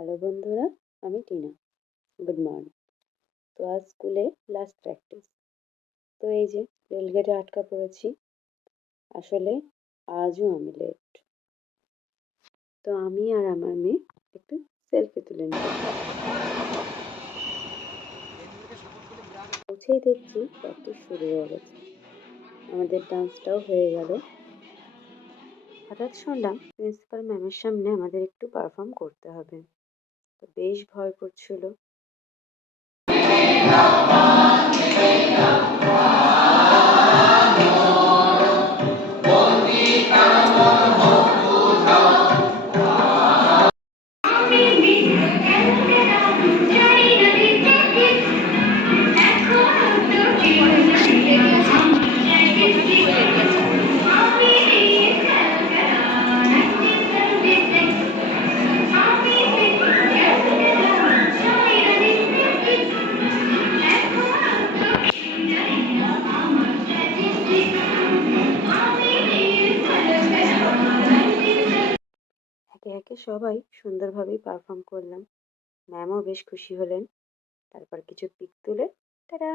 Hello বন্ধুরা, আমি Tina. Good morning. তো আজ স্কুলে লাস্ট প্র্যাকটিস। তো এই যে রেলগেটে আটকা পড়েছি। আসলে আজও আমি লেট। তো আমি আর আমার মেয়ে একটু সেলফি তুলে নিলাম। পৌঁছেই দেখছি প্র্যাকটিস শুরু হয়ে গেছে। আমাদের ডান্সটাও হয়ে গেল। হঠাৎ শুনলাম প্রিন্সিপাল ম্যামের সামনে আমাদের একটু পারফর্ম করতে হবে। তো বেশ ভয় করছিল। একে একে সবাই সুন্দরভাবেই পারফর্ম করলাম। ম্যামও বেশ খুশি হলেন। তারপর কিছু পিক তুলে টাটা!